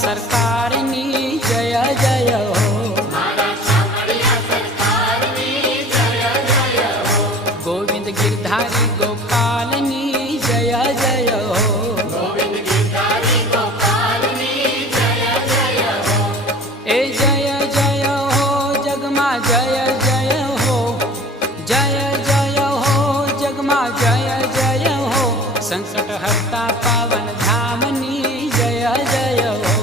सरकारनी जय जय हो, गोविंद गिरधारी गोपालनी जय जय हो, ए जय जय हो जगमा जय जय हो, जय जय हो जगमा जय जय हो, संकट हरता पावन धामनी जय जय हो।